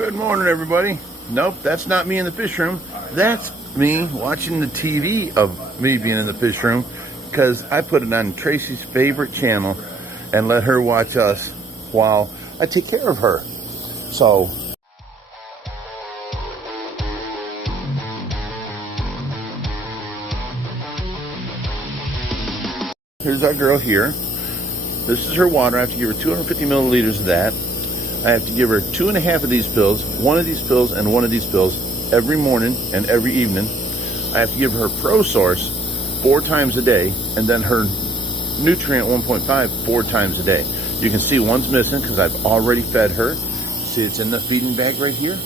Good morning, everybody. Nope, that's not me in the fish room. That's me watching the TV of me being in the fish room, because I put it on Tracy's favorite channel and let her watch us while I take care of her. So here's our girl here. This is her water. I have to give her 250 milliliters of that. I have to give her 2.5 of these pills, 1 of these pills, and 1 of these pills every morning and every evening. I have to give her Pro Source 4 times a day, and then her Nutrient 1.5 4 times a day. You can see one's missing because I've already fed her. See, it's in the feeding bag right here.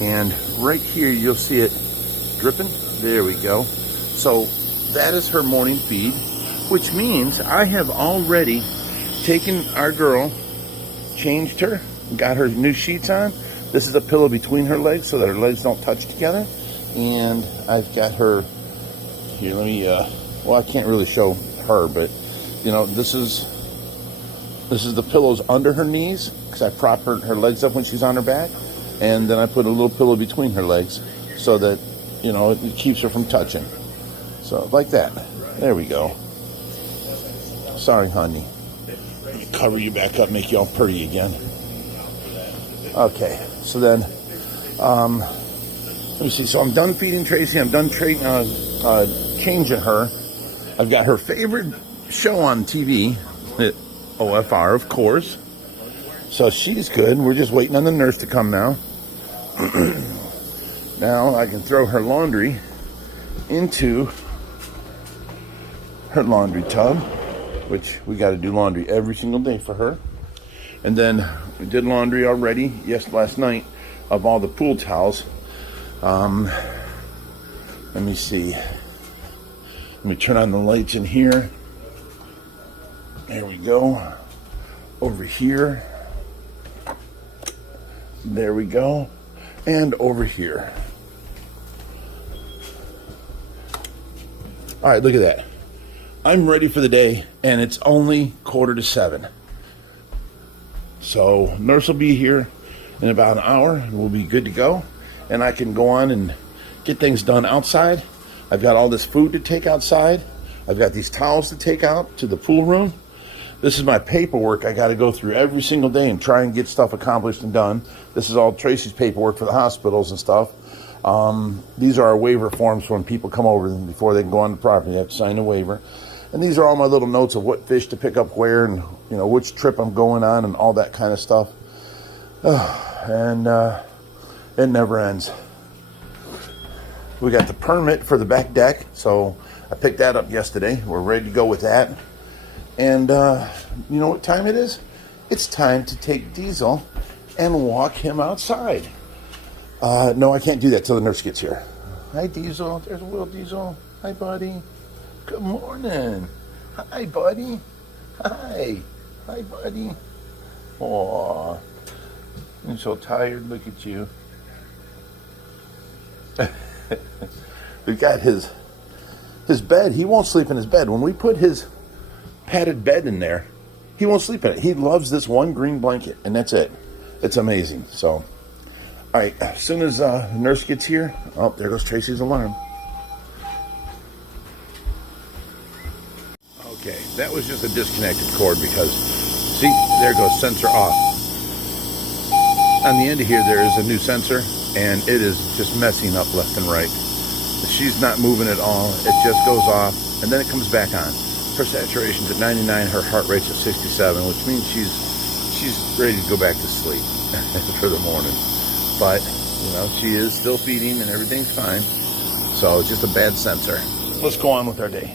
And right here, you'll see it dripping. There we go. So that is her morning feed, which means I have already taken our girl, changed her, got her new sheets on. This is a pillow between her legs so that her legs don't touch together. And I've got her here. Let me well, I can't really show her, but you know, this is the pillows under her knees, because I prop her legs up when she's on her back, and then I put a little pillow between her legs so that, you know, it keeps her from touching. So like that. There we go. Sorry, honey. Let me cover you back up, make you all pretty again. Okay, so then, let me see. So I'm done feeding Tracy. I'm done changing her. I've got her favorite show on TV, OFR, of course. So she's good. We're just waiting on the nurse to come now. Now I can throw her laundry into her laundry tub, which we got to do laundry every single day for her. And then we did laundry already, last night, of all the pool towels. Let me see. Let me turn on the lights in here. There we go. Over here. There we go. And over here. All right, look at that. I'm ready for the day, and it's only 6:45. So nurse will be here in about an hour, and we'll be good to go. And I can go on and get things done outside. I've got all this food to take outside. I've got these towels to take out to the pool room. This is my paperwork I got to go through every single day and try and get stuff accomplished and done. This is all Tracy's paperwork for the hospitals and stuff. These are our waiver forms when people come over before they can go on the property. They have to sign a waiver. And these are all my little notes of what fish to pick up where, and you know, which trip I'm going on and all that kind of stuff. And it never ends. We got the permit for the back deck, so I picked that up yesterday. We're ready to go with that. And you know what time it is? It's time to take Diesel and walk him outside. No, I can't do that till the nurse gets here. Hi, Diesel. There's Will Diesel. Hi, buddy. Good morning. Hi, buddy. Hi. Hi, buddy. Aw. You're so tired. Look at you. We've got his bed. He won't sleep in his bed. When we put his padded bed in there, he won't sleep in it. He loves this one green blanket, and that's it. It's amazing. So, all right. As soon as the nurse gets here, oh, there goes Tracy's alarm. Okay, that was just a disconnected cord because, see, there goes sensor off. On the end of here, there is a new sensor, and it is just messing up left and right. She's not moving at all. It just goes off, and then it comes back on. Her saturation's at 99, her heart rate's at 67, which means she's ready to go back to sleep for the morning. But, you know, she is still feeding, and everything's fine. So it's just a bad sensor. Let's go on with our day.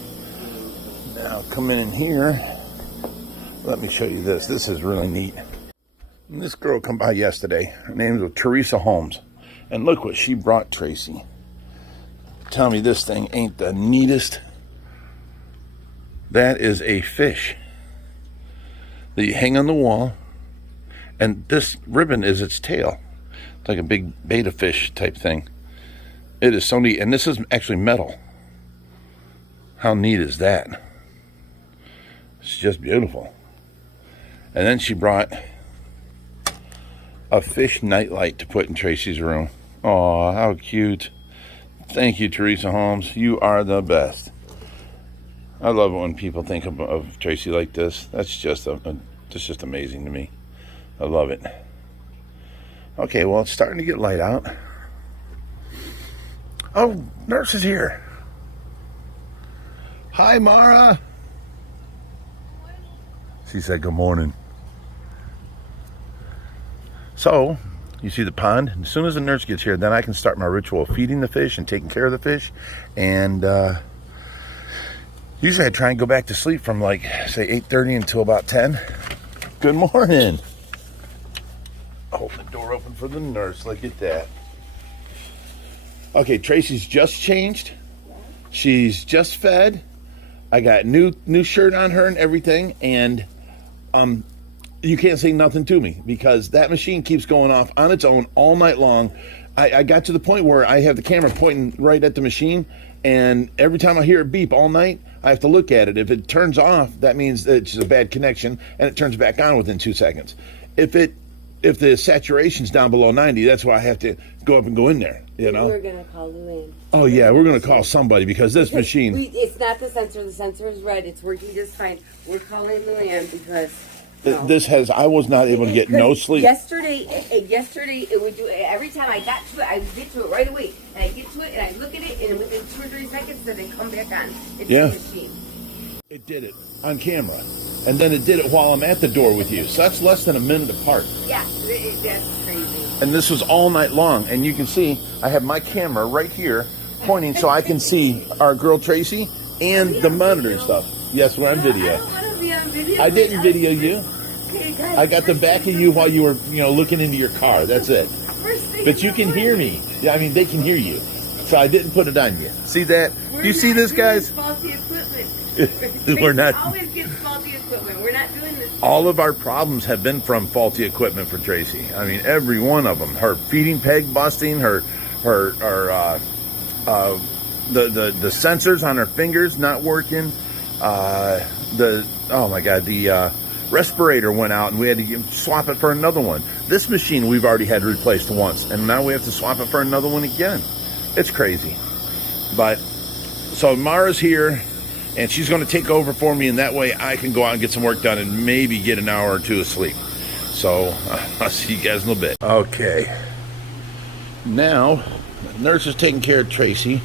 Now, come in here. Let me show you this. This is really neat. And this girl come by yesterday. Her name was Teresa Holmes. And look what she brought Tracy. Tell me this thing ain't the neatest. That is a fish that you hang on the wall. And this ribbon is its tail. It's like a big betta fish type thing. It is so neat. And this is actually metal. How neat is that? It's just beautiful. And then she brought a fish nightlight to put in Tracy's room. Oh, how cute. Thank you, Teresa Holmes. You are the best. I love it when people think of Tracy like this. That's just amazing to me. I love it. Okay, well, it's starting to get light out. Oh, Nurse is here. Hi, Mara. She said good morning. So, you see the pond? As soon as the nurse gets here, then I can start my ritual of feeding the fish and taking care of the fish. And usually I try and go back to sleep from like, say, 8:30 until about 10. Good morning. Hold the door open for the nurse. Look at that. Okay, Tracy's just changed. She's just fed. I got new shirt on her and everything. And you can't say nothing to me because that machine keeps going off on its own all night long. I got to the point where I have the camera pointing right at the machine, and every time I hear it beep all night, I have to look at it. If it turns off, that means that it's a bad connection, and it turns back on within 2 seconds. If the saturation's down below 90, that's why I have to go up and go in there, you know? We're going to call Luann. Oh, yeah, we're going to call somebody because this machine... It's not the sensor. The sensor is red. It's working just fine. We're calling Luann because... I was not able to get no sleep. Yesterday it would do it. Every time I got to it, I would get to it right away. And I get to it and I look at it, and within 2 or 3 seconds, then it come back on. It's the machine. It did it on camera. And then it did it while I'm at the door with you. So that's less than a minute apart. Yeah, that's crazy. And this was all night long. And you can see I have my camera right here pointing so I can see our girl Tracy and the monitor and stuff. Yes, we're on video. I don't want to be on video. I didn't video you. Okay, guys, I got the back of you while you were, looking into your car. That's it. But you can hear me. Yeah, I mean, they can hear you. So I didn't put it on you. See that? Do you see this, guys? Faulty equipment. We're not. Always get faulty equipment. We're not doing this. All of our problems have been from faulty equipment for Tracy. I mean, every one of them. Her feeding peg busting, the sensors on her fingers not working. The respirator went out and we had to swap it for another one. This machine we've already had replaced once, and now we have to swap it for another one again. It's crazy. But so Mara's here, and she's going to take over for me, and that way I can go out and get some work done and maybe get an hour or two of sleep. So I'll see you guys in a little bit. Okay. Now, the nurse is taking care of Tracy.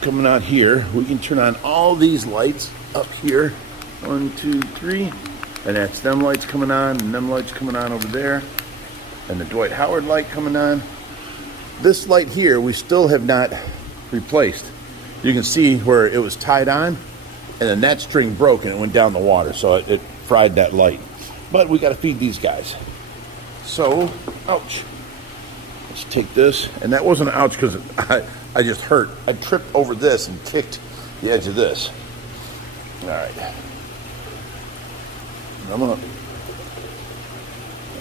Coming out here, we can turn on all these lights up here. 1, 2, 3. And that's them lights coming on, and them lights coming on over there. And the Dwight Howard light coming on. This light here, we still have not replaced. You can see where it was tied on, and then that string broke and it went down the water, so it fried that light. But we got to feed these guys. So, ouch. Let's take this, and that wasn't an ouch because I just hurt. I tripped over this and kicked the edge of this. All right. Come on.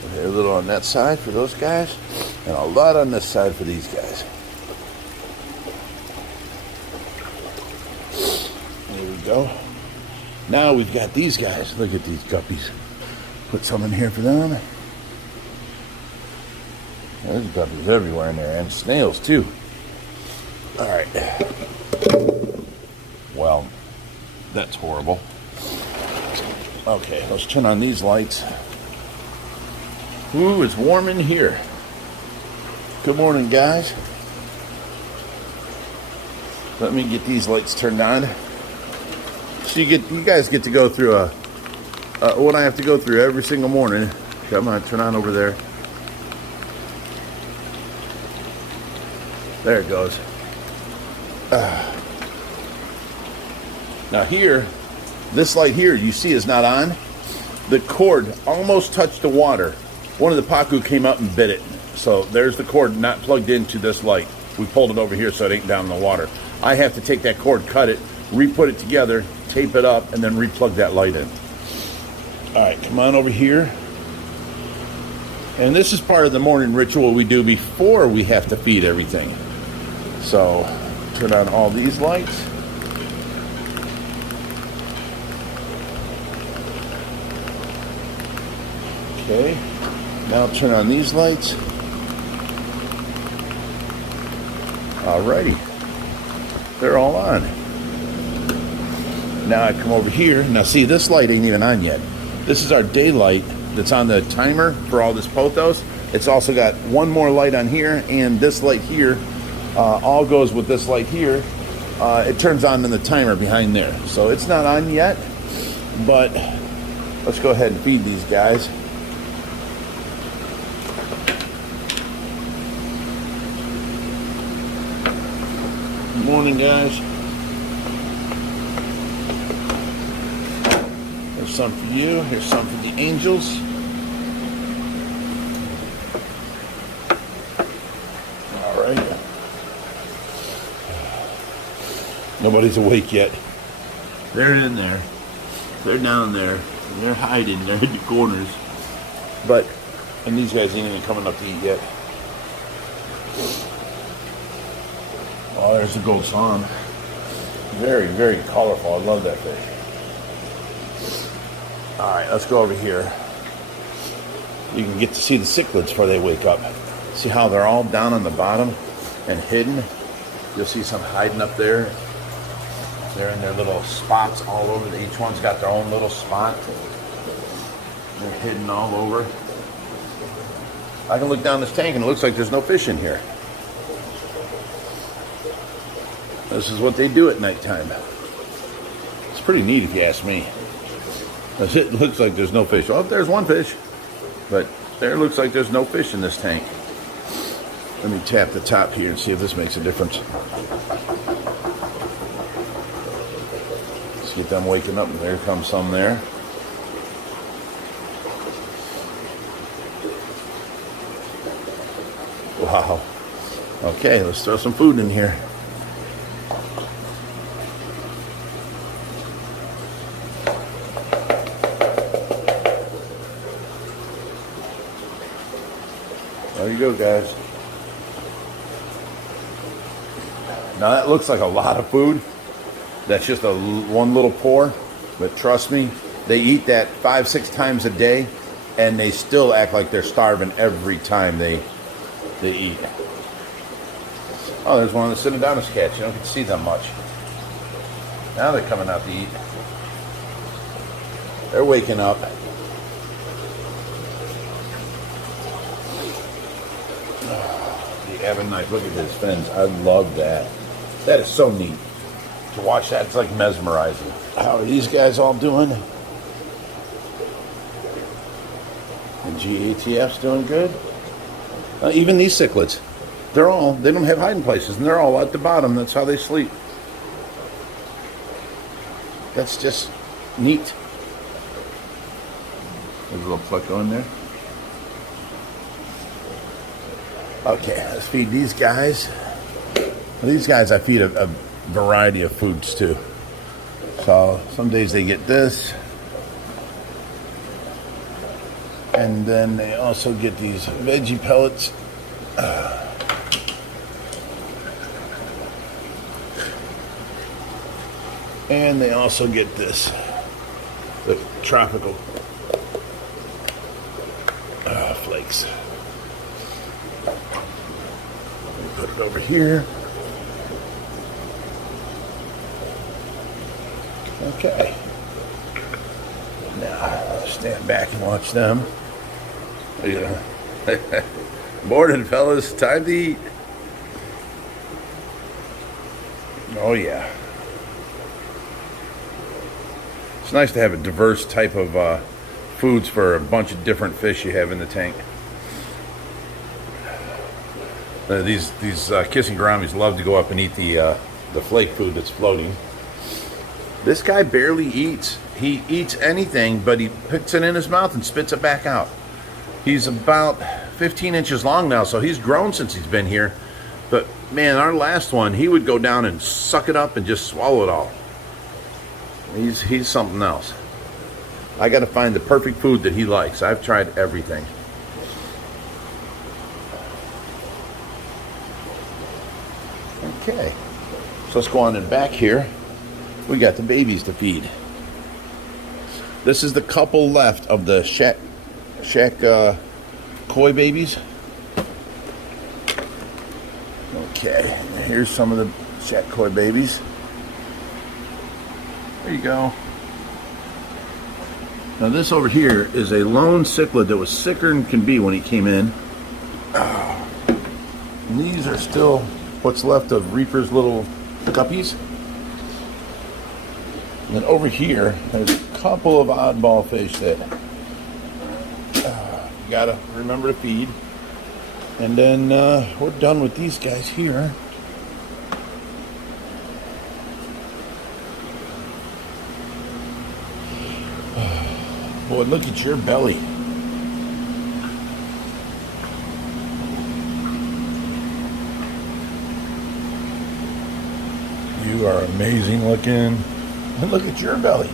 Okay, a little on that side for those guys, and a lot on this side for these guys. There we go. Now we've got these guys. Look at these guppies. Put some in here for them. There's guppies everywhere in there, and snails too. All right. Well, that's horrible. Okay, let's turn on these lights. Ooh, it's warm in here. Good morning, guys. Let me get these lights turned on. So you guys get to go through what I have to go through every single morning. Come on, turn on over there. There it goes. Now here, this light here you see is not on. The cord almost touched the water. One of the pacu came up and bit it. So there's the cord not plugged into this light. We pulled it over here so it ain't down in the water. I have to take that cord, cut it, re-put it together, tape it up, and then re-plug that light in. All right, come on over here. And this is part of the morning ritual we do before we have to feed everything. So turn on all these lights. Okay. Now I'll turn on these lights. Alrighty. They're all on. Now I come over here. Now see, this light ain't even on yet. This is our daylight that's on the timer for all this pothos. It's also got one more light on here, and this light here all goes with this light here. It turns on in the timer behind there. So it's not on yet, but let's go ahead and feed these guys. Good morning, guys. Here's some for you. Here's some for the angels. All right. Nobody's awake yet. They're in there. They're down there. They're hiding. They're in the corners. And these guys ain't even coming up to eat yet. Oh, there's the gold swan. Very, very colorful. I love that fish. All right, let's go over here. You can get to see the cichlids before they wake up. See how they're all down on the bottom and hidden? You'll see some hiding up there. They're in their little spots all over. Each one's got their own little spot. They're hidden all over. I can look down this tank and it looks like there's no fish in here. This is what they do at nighttime. It's pretty neat if you ask me. It looks like there's no fish. Oh, there's one fish. But there looks like there's no fish in this tank. Let me tap the top here and see if this makes a difference. Let's get them waking up. There comes some there. Wow. Okay, let's throw some food in here. There you go, guys. Now that looks like a lot of food. That's just one little pour, but trust me, they eat that 5-6 times a day, and they still act like they're starving every time they eat. Oh, there's one that's sitting down as cats. You don't get to see them much. Now they're coming out to eat. They're waking up. The ebonite, look at his fins. I love that. That is so neat. To watch that, it's like mesmerizing. How are these guys all doing? The GATF's doing good. Even these cichlids, they don't have hiding places, and they're all at the bottom. That's how they sleep. That's just neat. There's a little pleco in there. Okay, let's feed these guys. These guys I feed a variety of foods too. So some days they get this. And then they also get these veggie pellets. And they also get this, the tropical flakes. Let me put it over here. Okay. Now, I'll stand back and watch them. Yeah. Morning, fellas. Time to eat. Oh, yeah. It's nice to have a diverse type of foods for a bunch of different fish you have in the tank. These kissing gouramis love to go up and eat the flake food that's floating. This guy barely eats. He eats anything, but he puts it in his mouth and spits it back out. He's about 15 inches long now, so he's grown since he's been here. But man, our last one, he would go down and suck it up and just swallow it all. He's something else. I got to find the perfect food that he likes. I've tried everything. Okay, so let's go on in back here. We got the babies to feed. This is the couple left of the shack koi babies. Okay, here's some of the shad koi babies. There you go. Now this over here is a lone cichlid that was sicker than can be when he came in. And these are still what's left of Reaper's little guppies. And then over here, there's a couple of oddball fish that you gotta remember to feed. And then we're done with these guys here. Boy, look at your belly. You are amazing looking. And look at your belly.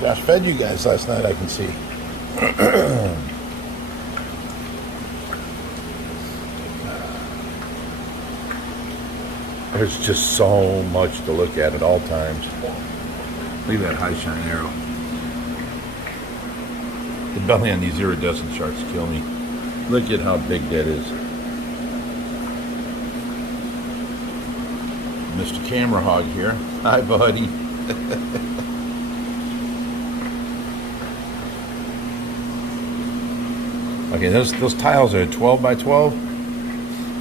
Josh fed you guys last night, I can see. There's just so much to look at all times. Look at that high shine arrow. The belly on these iridescent sharks kill me. Look at how big that is. Mr. Camera Hog here. Hi, buddy. Okay, those tiles are 12 by 12.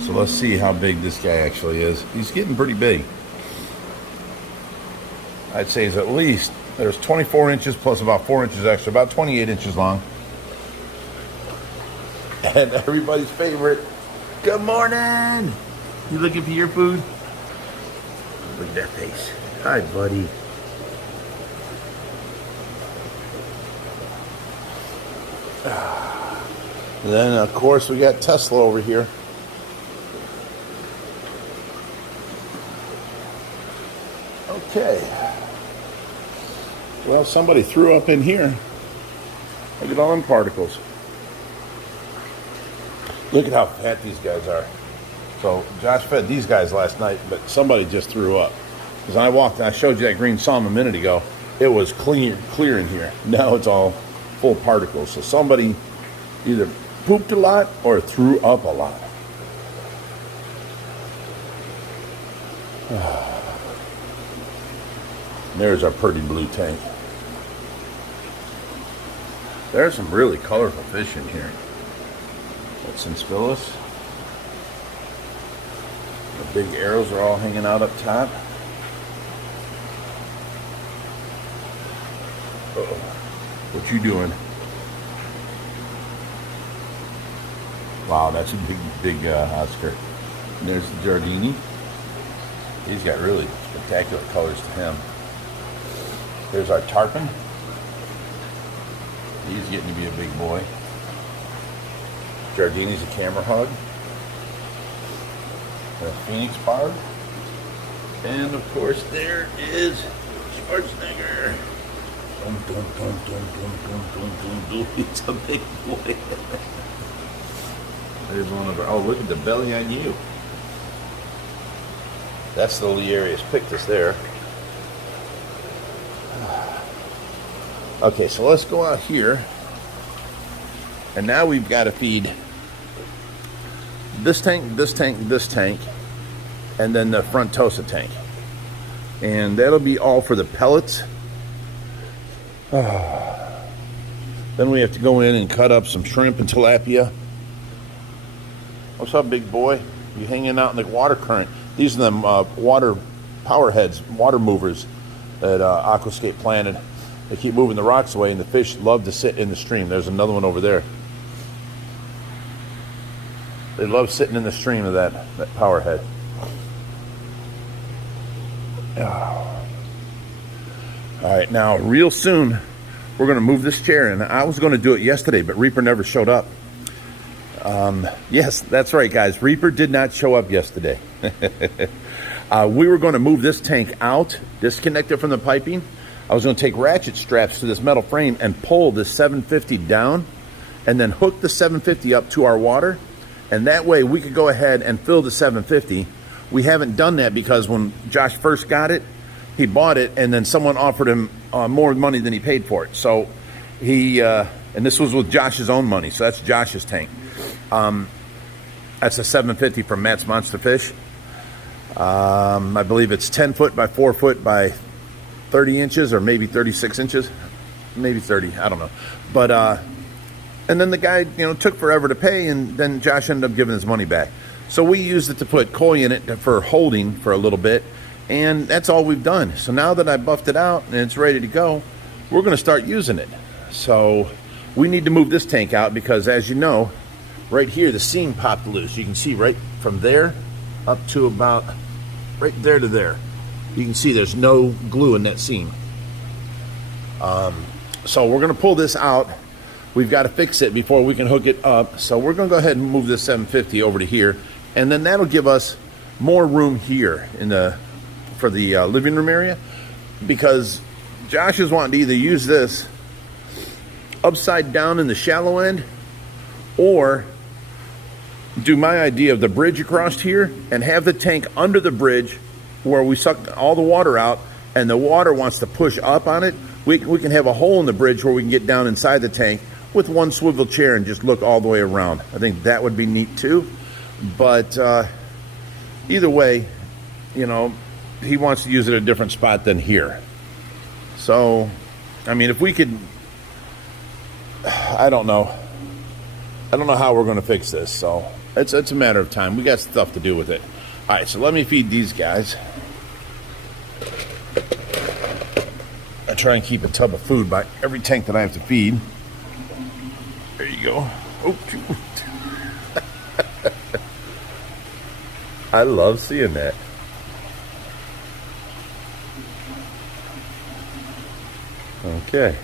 So let's see how big this guy actually is. He's getting pretty big. I'd say he's at least, there's 24 inches plus about 4 inches extra, about 28 inches long. And everybody's favorite, good morning. You looking for your food? Look at that face. Hi, buddy. Then, of course, we got Tesla over here. Okay. Well, somebody threw up in here. Look at all them particles. Look at how fat these guys are. So Josh fed these guys last night, but somebody just threw up. Because I walked, I showed you that green salm a minute ago. It was clear in here. Now it's all full of particles. So somebody either pooped a lot or threw up a lot. There's our pretty blue tank. There's some really colorful fish in here. That's Spillis. The big arrows are all hanging out up top. Uh-oh. What you doing? Wow, that's a big Oscar. And there's the Giardini. He's got really spectacular colors to him. There's our tarpon. He's getting to be a big boy. Giardini's a camera hog. And a phoenix barb. And of course there is Schwarzenegger. Dum, dum, dum, dum, dum, dum, dum, dum, dum. He's a big boy. There's one of our, oh, look at the belly on you. That's the Liarius pictus there. Okay, so let's go out here. And now we've got to feed this tank, this tank, this tank, and then the frontosa tank. And that'll be all for the pellets. Then we have to go in and cut up some shrimp and tilapia. What's up, big boy? You hanging out in the water current. These are them water power heads, water movers that Aquascape planted. They keep moving the rocks away, and the fish love to sit in the stream. There's another one over there. They love sitting in the stream of that power head. Oh. All right, now real soon we're going to move this chair, and I was going to do it yesterday, but Reaper never showed up. Yes, that's right, guys. Reaper did not show up yesterday. We were going to move this tank out, disconnect it from the piping. I was going to take ratchet straps to this metal frame and pull the 750 down and then hook the 750 up to our water. And that way we could go ahead and fill the 750. We haven't done that because when Josh first got it, he bought it and then someone offered him more money than he paid for it. So he And this was with Josh's own money, so that's Josh's tank. That's a 750 from Matt's Monster Fish. I believe it's 10 foot by 4 foot by 30 inches, or maybe 36 inches, maybe 30, I don't know. But and then the guy, took forever to pay, and then Josh ended up giving his money back. So we used it to put koi in it for holding for a little bit, and that's all we've done. So now that I buffed it out and it's ready to go, we're going to start using it. So we need to move this tank out because, as you know, right here the seam popped loose. You can see right from there up to about right there to there. You can see there's no glue in that seam. So we're going to pull this out. We've got to fix it before we can hook it up. So we're going to go ahead and move this 750 over to here, and then that'll give us more room here for the living room area, because Josh is wanting to either use this upside down in the shallow end, or do my idea of the bridge across here and have the tank under the bridge where we suck all the water out and the water wants to push up on it. We can have a hole in the bridge where we can get down inside the tank with one swivel chair and just look all the way around. I think that would be neat too. But either way, he wants to use it at a different spot than here. So, I mean, if we could, I don't know how we're going to fix this. So it's a matter of time. We got stuff to do with it. All right, so let me feed these guys. I try and keep a tub of food by every tank that I have to feed. There you go. Oh, I love seeing that. Okay.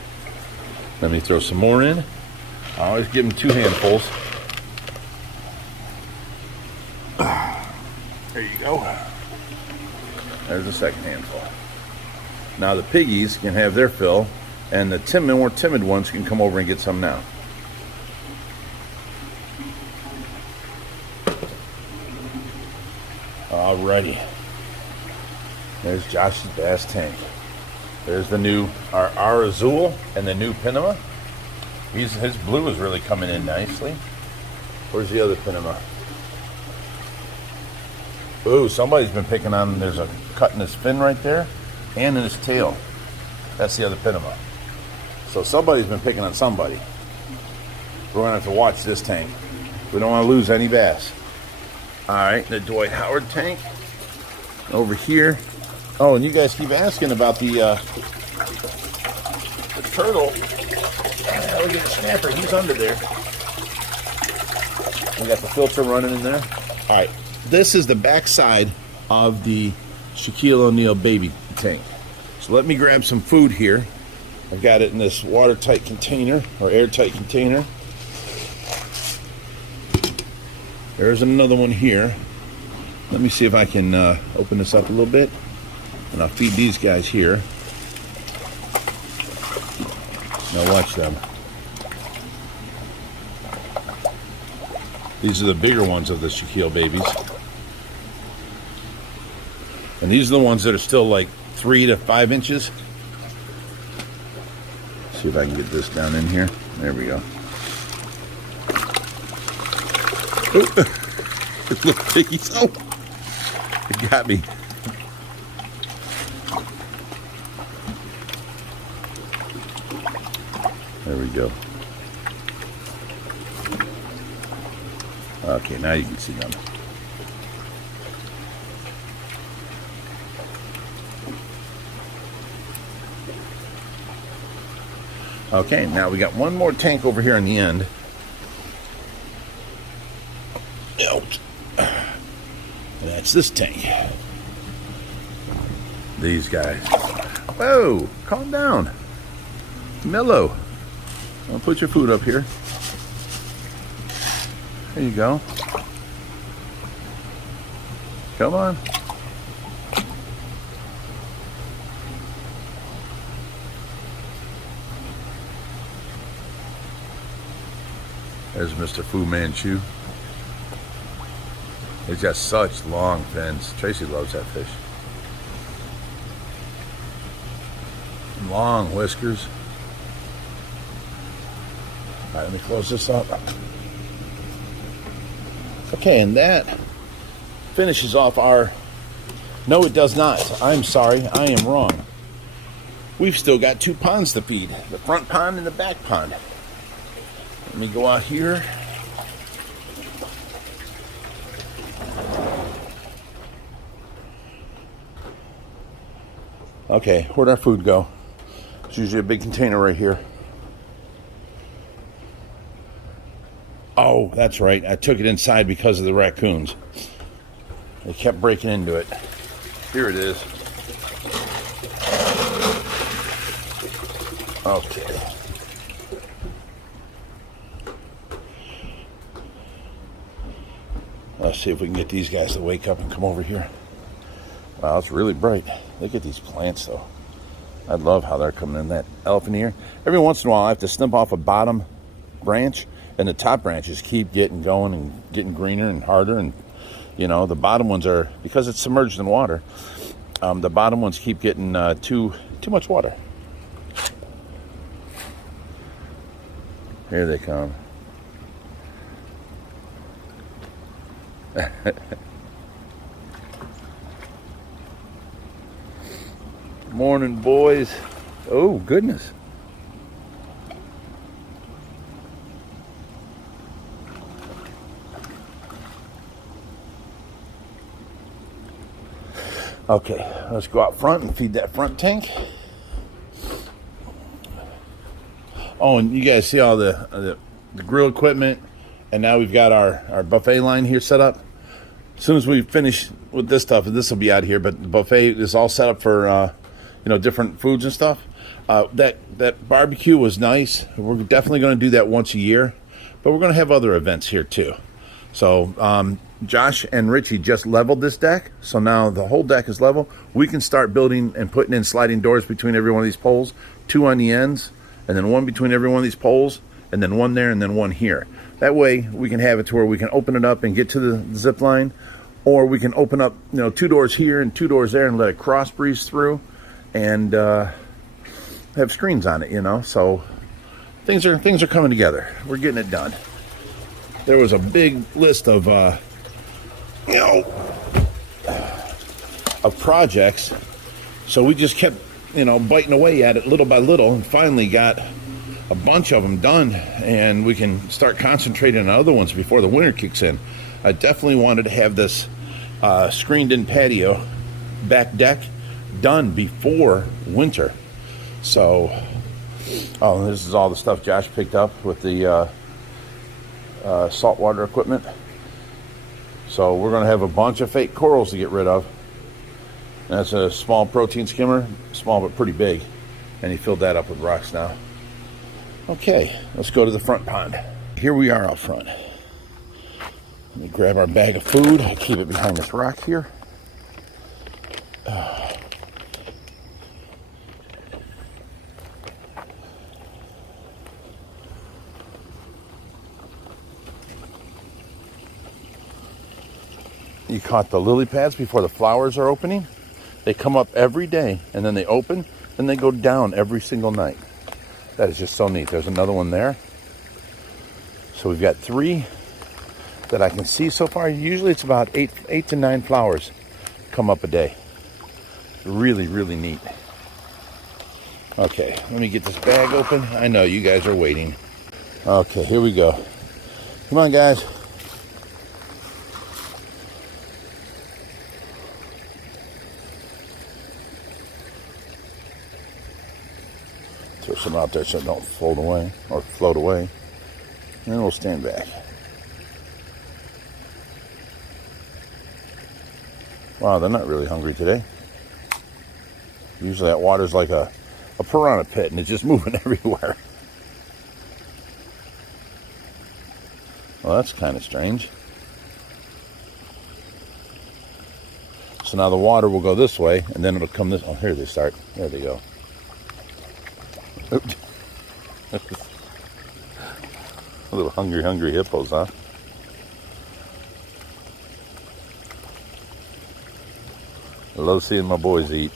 Let me throw some more in. I always give them 2 handfuls. There you go. There's the second handful. Now the piggies can have their fill, and the more timid ones can come over and get some now. Alrighty. There's Josh's bass tank. There's the new our Azul and the new Panama. His blue is really coming in nicely. Where's the other Panama? Ooh, somebody's been picking on. There's a cut in his fin right there, and in his tail. That's the other Panama. So somebody's been picking on somebody. We're gonna have to watch this tank. We don't want to lose any bass. All right, the Dwight Howard tank over here. Oh, and you guys keep asking about the turtle. Alligator snapper, he's under there. We got the filter running in there. All right, this is the back side of the Shaquille O'Neal baby tank. So let me grab some food here. I've got it in this watertight container, or airtight container. There's another one here. Let me see if I can open this up a little bit, and I'll feed these guys here. Now watch them. These are the bigger ones of the Shaquille babies. And these are the ones that are still like 3 to 5 inches. See if I can get this down in here. There we go. Little piggies. Oh, it got me. There we go. Okay, now you can see them. Okay, now we got one more tank over here on the end. Ouch. And that's this tank. These guys. Whoa, calm down. Mellow. I'll put your food up here. There you go. Come on. There's Mr. Fu Manchu. He's got such long fins. Tracy loves that fish. Long whiskers. All right, let me close this up. Okay, and that finishes off our... No, it does not. I'm sorry, I am wrong. We've still got 2 ponds to feed. The front pond and the back pond. Let me go out here. Okay, where'd our food go? It's usually a big container right here. Oh, that's right. I took it inside because of the raccoons. They kept breaking into it. Here it is. Okay. Let's see if we can get these guys to wake up and come over here. Wow, it's really bright. Look at these plants, though. I love how they're coming in. That elephant ear. Every once in a while, I have to snip off a bottom branch, and the top branches keep getting going and getting greener and harder. And, you know, the bottom ones are, because it's submerged in water, the bottom ones keep getting too much water. Here they come. Morning, boys. Oh, goodness. Okay, let's go out front and feed that front tank. Oh, and you guys see all the grill equipment, and now we've got our buffet line here set up. As soon as we finish with this stuff, this will be out here, but the buffet is all set up for you know, different foods and stuff. That barbecue was nice. We're definitely going to do that once a year, but we're going to have other events here too. So Josh and Richie just leveled this deck, so now the whole deck is level. We can start building and putting in sliding doors between every one of these poles, 2 on the ends, and then 1 between every one of these poles, and then 1 there, and then 1 here. That way we can have it to where we can open it up and get to the zip line, or we can open up, you know, 2 doors here and 2 doors there and let it cross breeze through, and have screens on it, you know. So things are coming together. We're getting it done. There was a big list of you know, of projects, so we just kept, you know, biting away at it little by little, and finally got a bunch of them done, and we can start concentrating on other ones before the winter kicks in. I definitely wanted to have this screened-in patio back deck done before winter. So, oh, this is all the stuff Josh picked up with the saltwater equipment. So we're going to have a bunch of fake corals to get rid of. That's a small protein skimmer, small but pretty big, and he filled that up with rocks now. Okay, let's go to the front pond. Here we are out front. Let me grab our bag of food. I keep it behind this rock here. You caught the lily pads before the flowers are opening. They come up every day, and then they open, and they go down every single night. That is just so neat. There's another one there. So we've got 3 that I can see so far. Usually it's about 8 to 9 flowers come up a day. Really, really neat. Okay, let me get this bag open. I know you guys are waiting. Okay, here we go. Come on, guys. Throw some out there so it don't fold away or float away. And then we'll stand back. Wow, they're not really hungry today. Usually that water's like a piranha pit and it's just moving everywhere. Well, that's kind of strange. So now the water will go this way and then it'll come this. Oh, here they start. There they go. Oops. A little hungry hippos, huh? I love seeing my boys eat.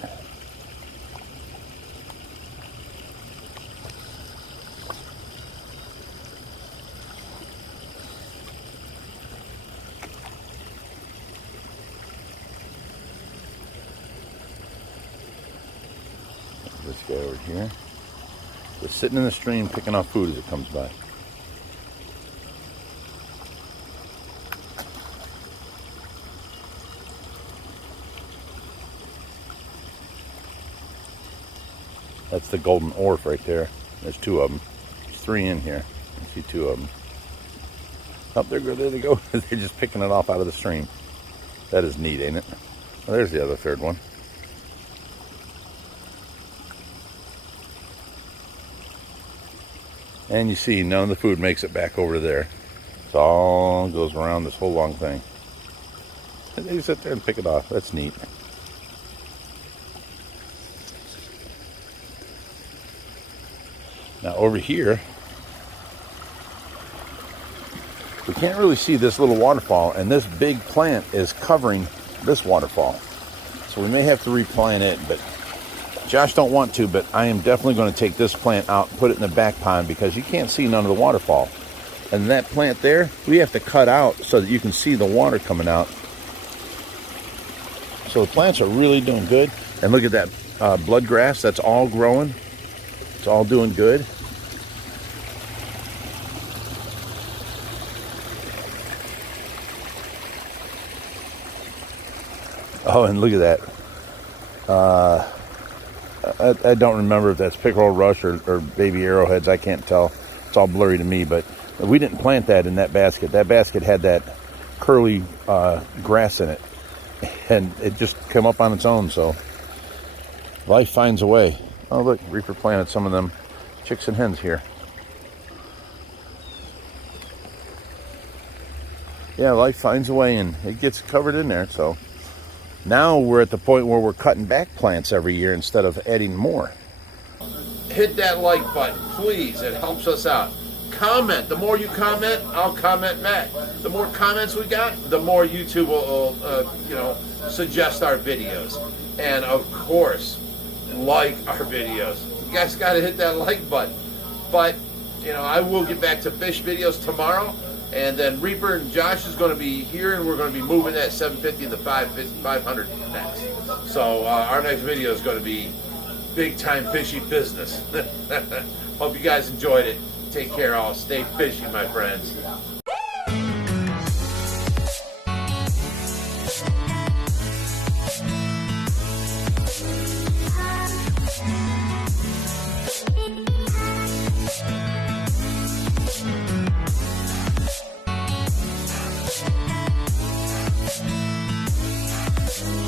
guy over here. Just sitting in the stream picking off food as it comes by. That's the golden orf right there. There's two of them. There's three in here. I see two of them. Oh, there they go. They're just picking it off out of the stream. That is neat, ain't it? Well, there's the other third one. And you see, none of the food makes it back over there. It all goes around this whole long thing. And they sit there and pick it off. That's neat. Now over here, we can't really see this little waterfall, and this big plant is covering this waterfall. So we may have to replant it, but Josh don't want to, but I am definitely going to take this plant out and put it in the back pond because you can't see none of the waterfall. And that plant there, we have to cut out so that you can see the water coming out. So the plants are really doing good. And look at that blood grass, that's all growing. It's all doing good. Oh, and look at that. I don't remember if that's pickerel rush or baby arrowheads. I can't tell. It's all blurry to me, but we didn't plant that in that basket. That basket had that curly grass in it, and it just came up on its own, so life finds a way. Oh, look, Reaper planted some of them chicks and hens here. Yeah, life finds a way, and it gets covered in there, so now we're at the point where we're cutting back plants every year instead of adding more. Hit that like button, please. It helps us out. Comment. The more you comment, I'll comment back. The more comments we got, the more YouTube will, suggest our videos. And of course, like our videos. You guys got to hit that like button. But, I will get back to fish videos tomorrow. And then Reaper and Josh is going to be here, and we're going to be moving that 750 to 500 next. So our next video is going to be big time fishy business. Hope you guys enjoyed it. Take care all. Stay fishy, my friends.